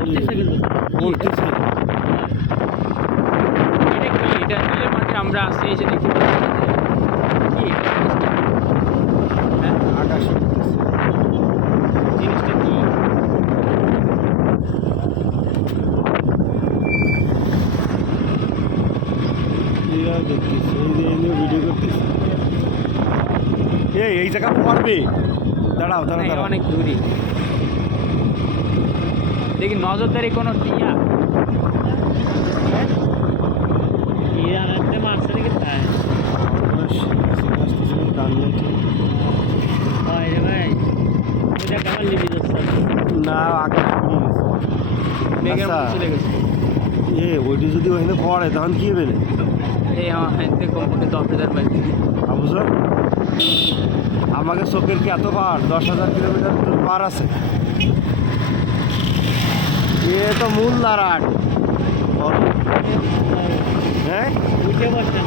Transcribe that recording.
উঠতেছে কিন্তু উঠতেছে। এটা কি? এটা নীলের মাঠে আমরা আছি, এই যে দেখি কি এটা জিনিসটা? হ্যাঁ, আকাশে উঠতেছে। জিনিসটা কি? এরা দেখতেছে, এই যে এই ভিডিও করতেছে। এই জায়গা পড়বে। দাঁড়াও না, দাঁড়াও এটা দাঁড়াও। অনেক দূরে। দেখি নজরদারি কোনো টিয়া। মারছে নাকি তাই? না আকাশ উড়ে গেছে। মেঘের মধ্যে আচ্ছা। চলে গেছে। ওইটি যদি ওখানে পড়ে তখন কি হবে? এই আমার হাতে কমপক্ষে 10,000 বাইক। বুঝো আমাকে চোখের কি এত পার 10,000 কিলোমিটার দূর পার আছে। এ তো মূল নারাট। হ্যাঁ উঠে বসছেন